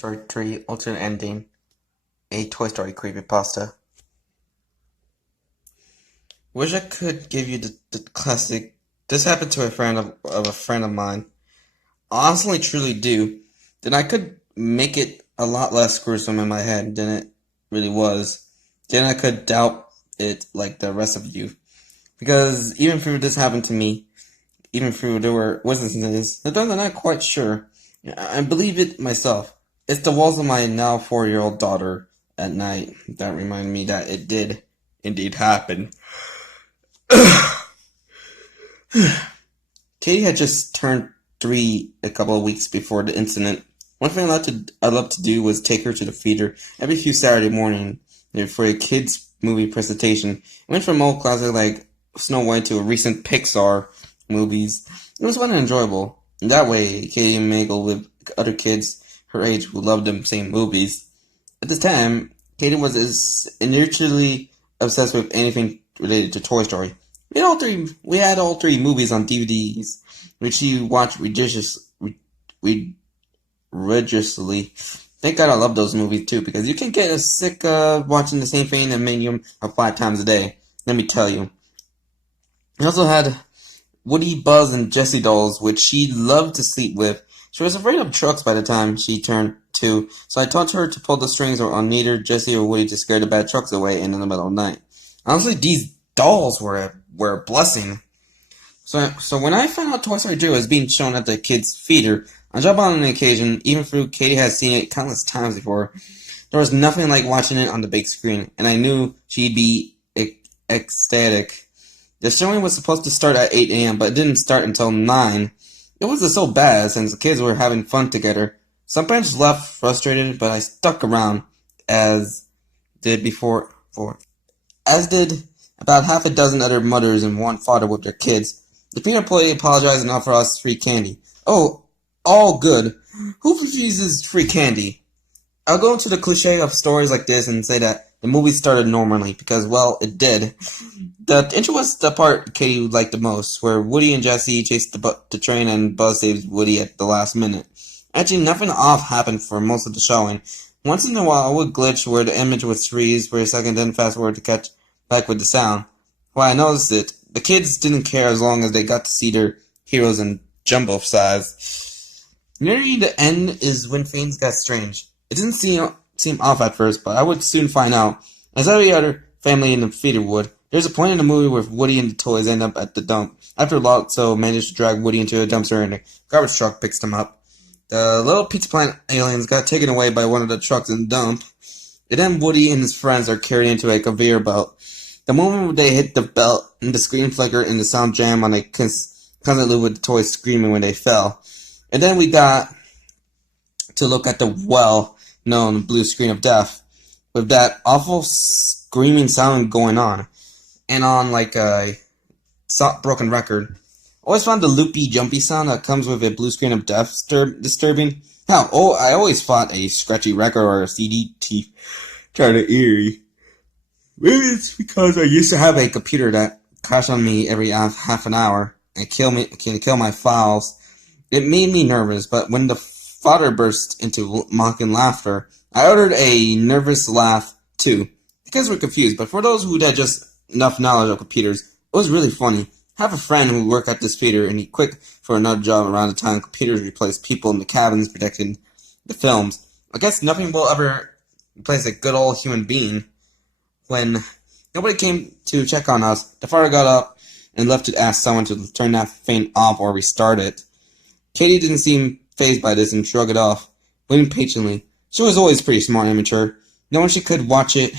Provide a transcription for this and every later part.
Story 3 alternate ending, a Toy Story creepypasta. Wish I could give you the classic. This happened to a friend of mine. Honestly, truly do. Then I could make it a lot less gruesome in my head than it really was. Then I could doubt it like the rest of you. Because even through this happened to me, even through there were witnesses, sometimes I'm not quite sure. I believe it myself. It's the walls of my now 4-year-old daughter at night that remind me that it did indeed happen. Katie had just turned 3 a couple of weeks before the incident. One thing I loved to do was take her to the theater every few Saturday morning for a kids' movie presentation. It went from old classic like Snow White to a recent Pixar movies. It was fun and enjoyable. And that way, Katie mingled with other kids her age who loved the same movies. At this time, Katie was as initially obsessed with anything related to Toy Story. We had all three movies on DVDs, which she watched religiously. Thank God I love those movies too, because you can get sick of watching the same thing and medium of 5 times a day. Let me tell you. We also had Woody, Buzz, and Jessie dolls, which she loved to sleep with. She was afraid of trucks by the time she turned 2, so I taught her to pull the strings on neither Jessie or Woody to scare the bad trucks away in the middle of the night. Honestly, these dolls were a blessing. So when I found out Toy Story 2 was being shown at the kids' theater, I jumped on an occasion, even though Katie had seen it countless times before. There was nothing like watching it on the big screen, and I knew she'd be ecstatic. The showing was supposed to start at 8 a.m., but it didn't start until 9. It wasn't so bad since the kids were having fun together. Some parents left frustrated, but I stuck around, as did about half a dozen other mothers and one father with their kids. The theater employee apologized and offered us free candy. Oh, all good. Who refuses free candy? I'll go into the cliche of stories like this and say that the movie started normally, because, well, it did. The intro was the part Katie liked the most, where Woody and Jessie chased the train and Buzz saves Woody at the last minute. Actually, nothing off happened for most of the showing. Once in a while, I would glitch where the image would freeze for a second, then fast forward to catch back with the sound. Why I noticed it, the kids didn't care as long as they got to see their heroes in jumbo size. Nearing the end is when things got strange. It didn't seem off at first, but I would soon find out. As every other family in the theater would, there's a point in the movie where Woody and the toys end up at the dump. After Lotso managed to drag Woody into a dumpster and a garbage truck picks them up. The little Pizza Planet aliens got taken away by one of the trucks in the dump. And then Woody and his friends are carried into a conveyor belt. The moment they hit the belt, and the screen flicker and the sound jam on a constantly with the toys screaming when they fell. And then we got to look at the well-known blue screen of death, with that awful screaming sound going on, and on like a broken record. Always found the loopy, jumpy sound that comes with a blue screen of death disturbing. Hell, I always thought a scratchy record or a CD kind of eerie. Maybe it's because I used to have a computer that crashed on me every half an hour and can kill my files. It made me nervous, but when the father burst into mocking laughter, I uttered a nervous laugh too. The kids were confused, but for those who had just enough knowledge of computers, it was really funny. I have a friend who worked at this theater, and he quit for another job around the time computers replaced people in the cabins protecting the films. I guess nothing will ever replace a good old human being. When nobody came to check on us, the father got up and left to ask someone to turn that thing off or restart it. Katie didn't seem fazed by this and shrugged it off, waiting patiently. She was always pretty smart and immature, knowing she could watch it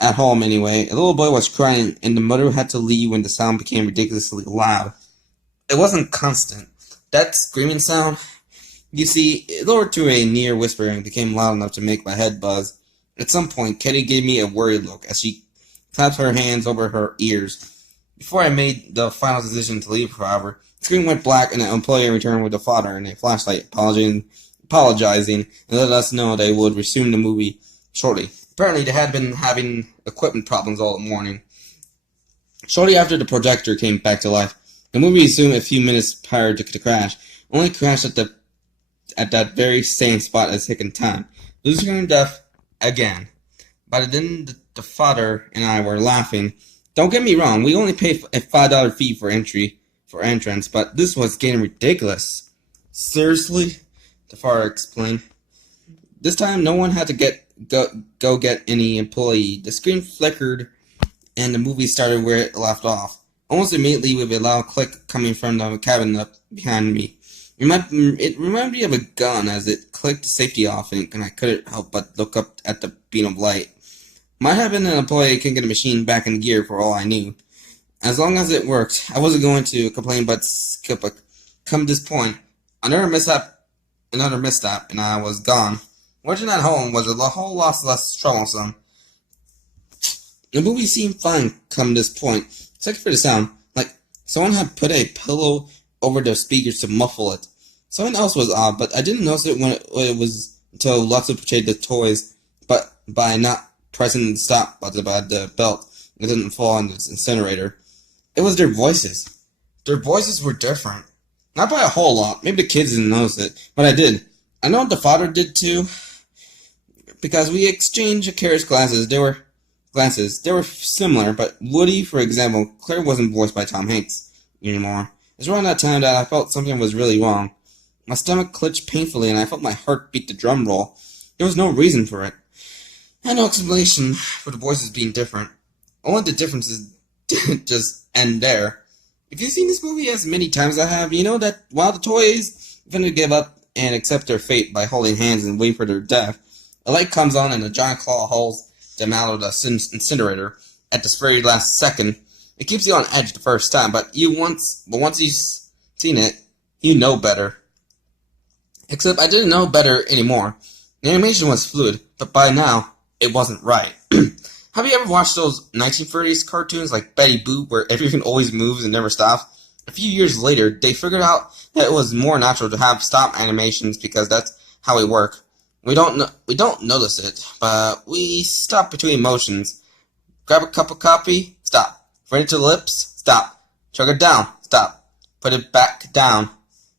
at home anyway. A little boy was crying, and the mother had to leave when the sound became ridiculously loud. It wasn't constant. That screaming sound, you see, it lowered to a near whisper and became loud enough to make my head buzz. At some point, Katie gave me a worried look as she clapped her hands over her ears. Before I made the final decision to leave, however, the screen went black and the employee returned with the father and a flashlight apologizing and let us know they would resume the movie shortly. Apparently, they had been having equipment problems all morning. Shortly after the projector came back to life, the movie resumed a few minutes prior to the crash. Only crashed at the at that very same spot as Hick in time, losing him death again. By then, the father and I were laughing. Don't get me wrong, we only pay a $5 fee for entrance, but this was getting ridiculous. Seriously? The father explained. This time, no one had to go get any employee. The screen flickered, and the movie started where it left off. Almost immediately, with a loud click coming from the cabin up behind me. It reminded me of a gun as it clicked the safety off, and I couldn't help but look up at the beam of light. Might have been an employee kicking the machine back in gear for all I knew. As long as it worked, I wasn't going to complain but skip a. Come this point, another misstep, and I was gone. Watching at home was a whole lot less troublesome. The movie seemed fine come this point, except for the sound, like someone had put a pillow over their speakers to muffle it. Something else was odd, but I didn't notice it when it was until Lotso portrayed the toys, but by not pressing the stop button by the belt, it didn't fall in the incinerator. It was their voices. Their voices were different. Not by a whole lot. Maybe the kids didn't notice it, but I did. I know the father did too, because we exchanged Kara's glasses. They were similar, but Woody, for example, Claire wasn't voiced by Tom Hanks anymore. It was around that time that I felt something was really wrong. My stomach clenched painfully, and I felt my heart beat the drum roll. There was no reason for it. I had no explanation for the voices being different. Only the differences didn't just end there. If you've seen this movie as many times as I have, you know that while the toys finally give up and accept their fate by holding hands and wait for their death, a light comes on and a giant claw hauls them out of the incinerator at this very last second. It keeps you on edge the first time, but once you've seen it, you know better. Except I didn't know better anymore. The animation was fluid, but by now, it wasn't right. Have you ever watched those 1930s cartoons like Betty Boop where everything always moves and never stops? A few years later, they figured out that it was more natural to have stop animations because that's how we work. We don't notice it, but we stop between motions. Grab a cup of coffee, stop. Bring it to the lips, stop. Chug it down, stop. Put it back down,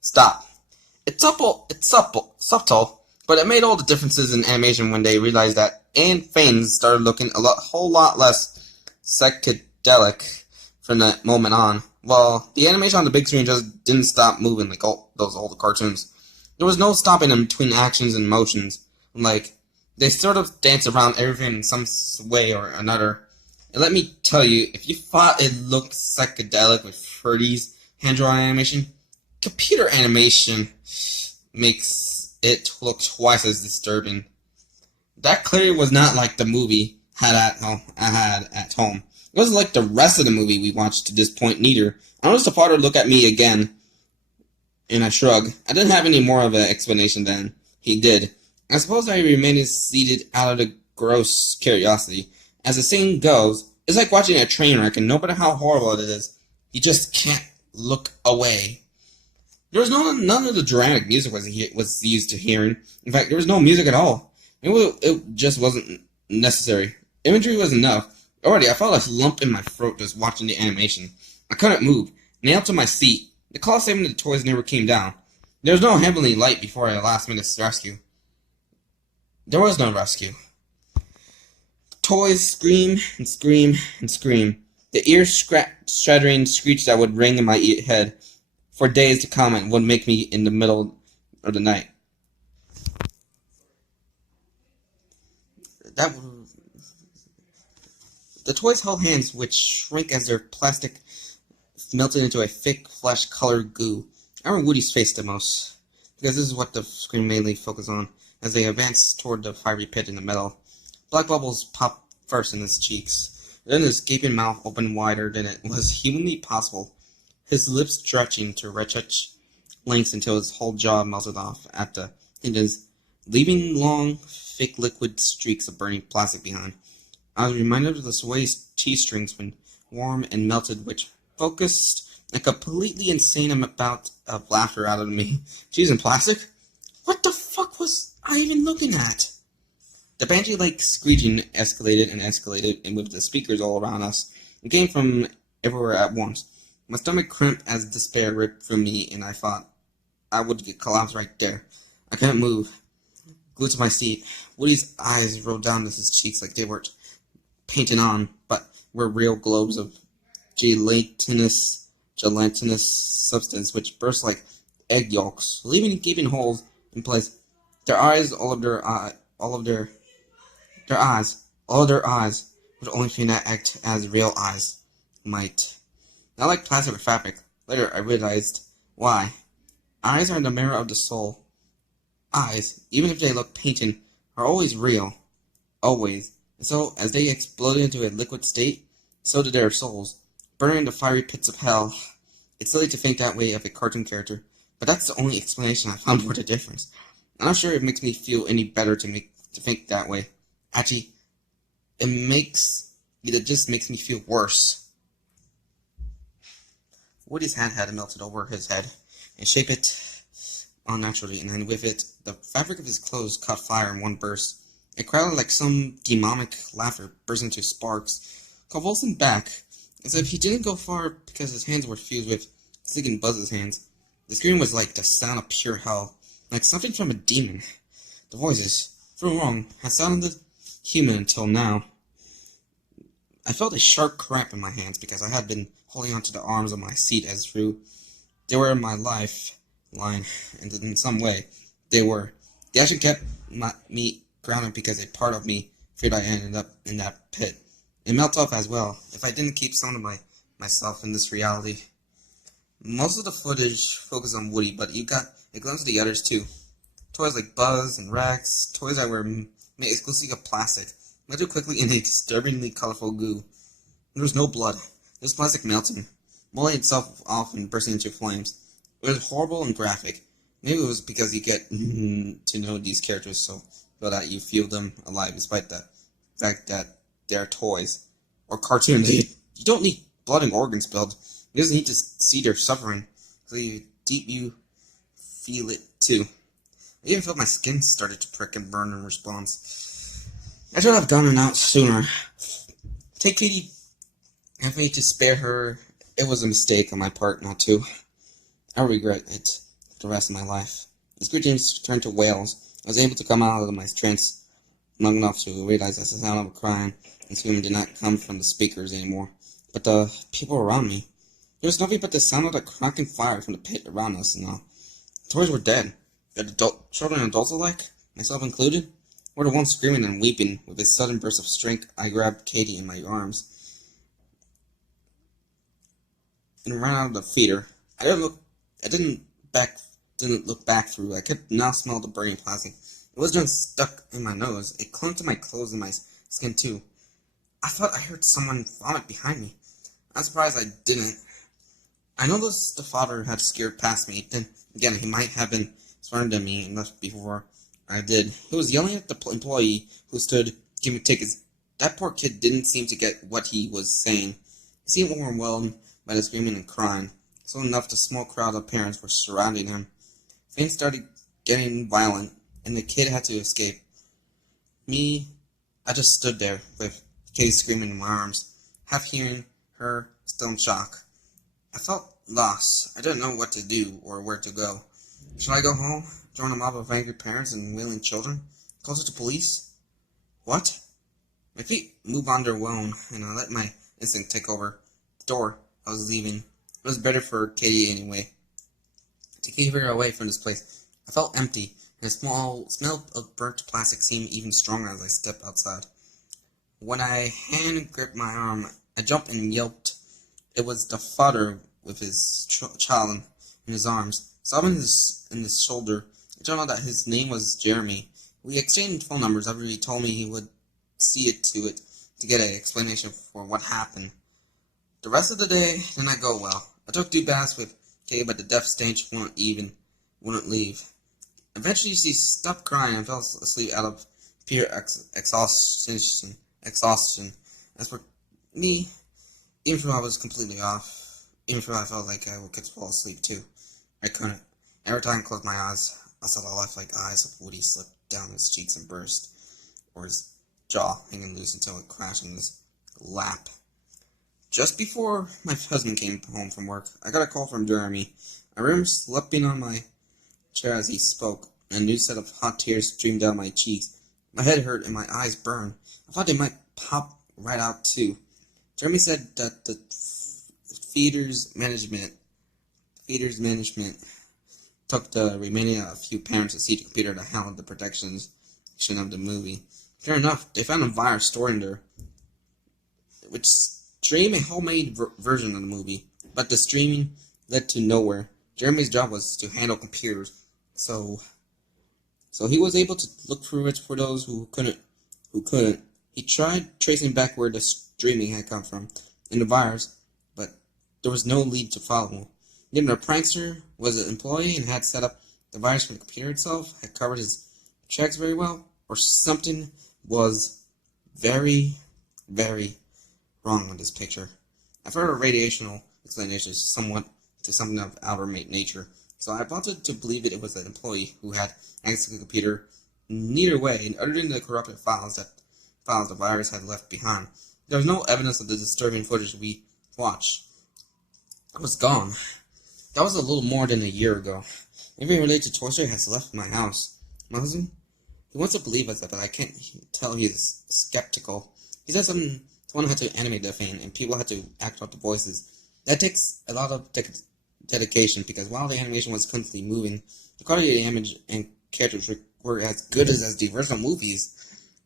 stop. It's subtle, but it made all the differences in animation when they realized that and things started looking whole lot less psychedelic from that moment on. Well, the animation on the big screen just didn't stop moving like those older cartoons. There was no stopping in between actions and motions. Like, they sort of danced around everything in some way or another. And let me tell you, if you thought it looked psychedelic with 30s hand-drawn animation, computer animation makes it look twice as disturbing. That clearly was not like the movie I had at home. It wasn't like the rest of the movie we watched to this point neither. I noticed the father look at me again, and I shrugged. I didn't have any more of an explanation than he did. I suppose I remained seated out of the gross curiosity. As the saying goes, it's like watching a train wreck, and no matter how horrible it is, you just can't look away. There was none of the dramatic music was used to hearing. In fact, there was no music at all. It just wasn't necessary. Imagery was enough. Already, I felt a lump in my throat just watching the animation. I couldn't move, nailed to my seat. The claw saving the toys never came down. There was no heavenly light before a last-minute rescue. There was no rescue. Toys scream and scream and scream. The ear-shattering screech that would ring in my head for days to come and would make me in the middle of the night. The toys held hands which shrank as their plastic melted into a thick, flesh-colored goo. I remember Woody's face the most, because this is what the screen mainly focused on, as they advanced toward the fiery pit in the middle. Black bubbles popped first in his cheeks, then his gaping mouth opened wider than it was humanly possible, his lips stretching to such lengths until his whole jaw melted off at the hinges, leaving long, thick liquid streaks of burning plastic behind. I was reminded of the sway cheese strings when warm and melted, which focused a completely insane amount of laughter out of me. Cheese and plastic? What the fuck was I even looking at? The banshee-like screeching escalated, and with the speakers all around us, it came from everywhere at once. My stomach crimped as despair ripped through me, and I thought I would get collapsed right there. I couldn't move, glued to my seat. Woody's eyes rolled down his cheeks like they weren't painted on, but were real globes of gelatinous substance which burst like egg yolks, leaving gaping holes in place. Their eyes, all of their eyes, would only seem to act as real eyes might. Not like plastic or fabric. Later, I realized why. Eyes are the mirror of the soul. Eyes, even if they look painted, are always real. Always. And so, as they exploded into a liquid state, so did their souls, burning in the fiery pits of hell. It's silly to think that way of a cartoon character, but that's the only explanation I found for the difference. I'm not sure it makes me feel any better to think that way. Actually, it just makes me feel worse. Woody's hand had melted over his head and shaped it unnaturally, and then with it, the fabric of his clothes caught fire in one burst. It crowded like some demonic laughter, burst into sparks, convulsing back, as if he didn't go far because his hands were fused with sticking Buzz's hands. The scream was like the sound of pure hell, like something from a demon. The voices, from wrong, had sounded human until now. I felt a sharp cramp in my hands because I had been holding onto the arms of my seat as through they were my lifeline, and in some way, they were. The action kept me grounded because a part of me feared I ended up in that pit. It melted off as well, if I didn't keep some of myself in this reality. Most of the footage focused on Woody, but you got a glimpse of the others too. Toys like Buzz and Rex, toys that were made exclusively of plastic, melted quickly in a disturbingly colorful goo. There was no blood. It was plastic melting, mulling itself off and bursting into flames. It was horrible and graphic. Maybe it was because you get to know these characters so that you feel them alive, despite the fact that they're toys or cartoons. You don't need blood and organs spilled. You just need to see their suffering, so you feel it too. I even felt my skin started to prick and burn in response. I should have gotten out sooner. Take Katie and me to spare her. It was a mistake on my part not to. I regret it the rest of my life. The Squid Games turned to wails. I was able to come out of my trance long enough to realize that the sound of crying and screaming did not come from the speakers anymore, but the people around me. There was nothing but the sound of the cracking fire from the pit around us and all. The toys were dead. Children and adults alike, myself included, were the ones screaming and weeping. With a sudden burst of strength, I grabbed Katie in my arms and ran out of the theater. I didn't look back through. I could now smell the burning plastic. It was just stuck in my nose. It clung to my clothes and my skin too. I thought I heard someone vomit behind me. I'm surprised I didn't. I noticed the father had scared past me. Then again, he might have been smarter than me and left before I did. He was yelling at the employee who stood giving tickets. That poor kid didn't seem to get what he was saying. He seemed overwhelmed by the screaming and crying. So enough the small crowd of parents were surrounding him. Things started getting violent, and the kid had to escape. Me, I just stood there with Katie screaming in my arms, half hearing her, still in shock. I felt lost. I didn't know what to do or where to go. Should I go home, join a mob of angry parents and wailing children, closer to police? What? My feet moved on their own, and I let my instinct take over. The door. I was leaving. It was better for Katie anyway. To keep her away from this place. I felt empty, and the smell of burnt plastic seemed even stronger as I stepped outside. When a hand gripped my arm, I jumped and yelped. It was the father with his child in his arms, sobbing in his shoulder. It turned out that his name was Jeremy. We exchanged phone numbers after he told me he would see it to get an explanation for what happened. The rest of the day did not go well. I took 2 baths with Kay, but the death stench wouldn't leave. Eventually, she stopped crying and fell asleep out of pure exhaustion. As for me, even though I was completely off, even though I felt like I could fall asleep too, I couldn't. Every time I closed my eyes, I saw the lifelike eyes of Woody slip down his cheeks and burst, or his jaw hanging loose until it crashed in his lap. Just before my husband came home from work, I got a call from Jeremy. I remember slipping on my chair as he spoke. and a new set of hot tears streamed down my cheeks. My head hurt and my eyes burned. I thought they might pop right out too. Jeremy said that the feeder's management took the remaining a few parents to see the computer to handle the protection of the movie. Sure enough, they found a virus stored in there, which streamed a homemade version of the movie. But the streaming led to nowhere. Jeremy's job was to handle computers, so he was able to look through it for those who couldn't. He tried tracing back where the streaming had come from in the virus, but there was no lead to follow. Either the prankster was an employee and had set up the virus from the computer itself, had covered his tracks very well, or something was very, very wrong with this picture. I've heard a radiational explanation to something of outer nature, so I wanted to believe it was an employee who had access to the computer. Neither way, and other than the corrupted files the virus had left behind, there was no evidence of the disturbing footage we watched. It was gone. That was a little more than a year ago. Everything related to Toy Story has left my house. My husband, he wants to believe us, but I can't tell he's skeptical. He said someone had to animate the thing, and people had to act out the voices. That takes a lot of dedication, because while the animation was constantly moving, the quality of the image and characters were as good as the original movies.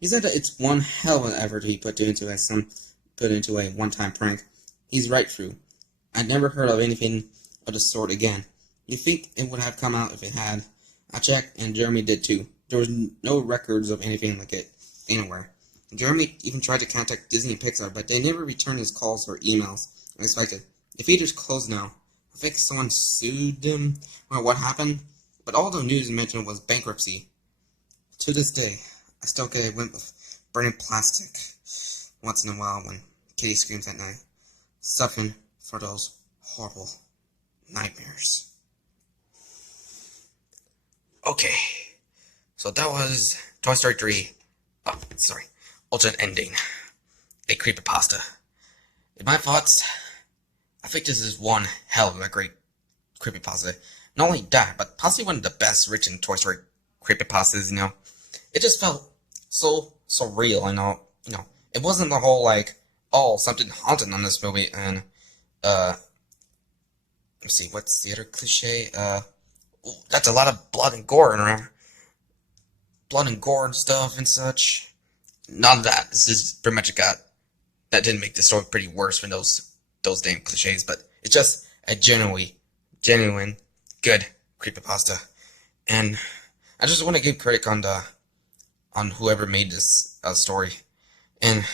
He said that it's one hell of an effort he put into a one-time prank. He's right through. I'd never heard of anything of the sort again. You think it would have come out if it had? I checked, and Jeremy did too. There was no records of anything like it anywhere. Jeremy even tried to contact Disney and Pixar, but they never returned his calls or emails as expected. The theater's closed now. I think someone sued them, or what happened, but all the news mentioned was bankruptcy. To this day, I still get a whiff of burning plastic once in a while when Kitty screams at night, suffering for those horrible nightmares. Okay, so that was Toy Story 3. Oh, sorry. Alternate ending. A creepypasta. In my thoughts, I think this is one hell of a great creepypasta. Not only that, but possibly one of the best written Toy Story creepypastas, It just felt so real, It wasn't the whole, something haunted on this movie, and, let's see, what's the other cliche? That's a lot of blood and gore around. Blood and gore and stuff and such. None of that. This is pretty much that didn't make the story pretty worse than those damn cliches, but it's just a genuine, good creepypasta. And I just want to give credit on whoever made this story. And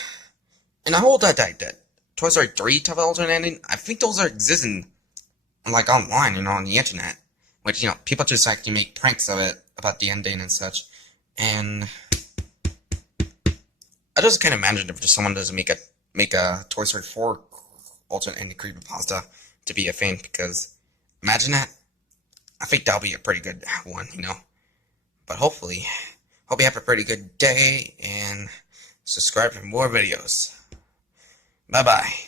I hold that Toy Story 3 type of alternate ending, I think those are existing online, on the internet. Which, people just actually make pranks of it about the ending and such. And I just can't imagine if someone doesn't make a Toy Story 4 alternate ending creepypasta to be a thing, because imagine that. I think that'll be a pretty good one, But hope you have a pretty good day, and subscribe for more videos. Bye-bye.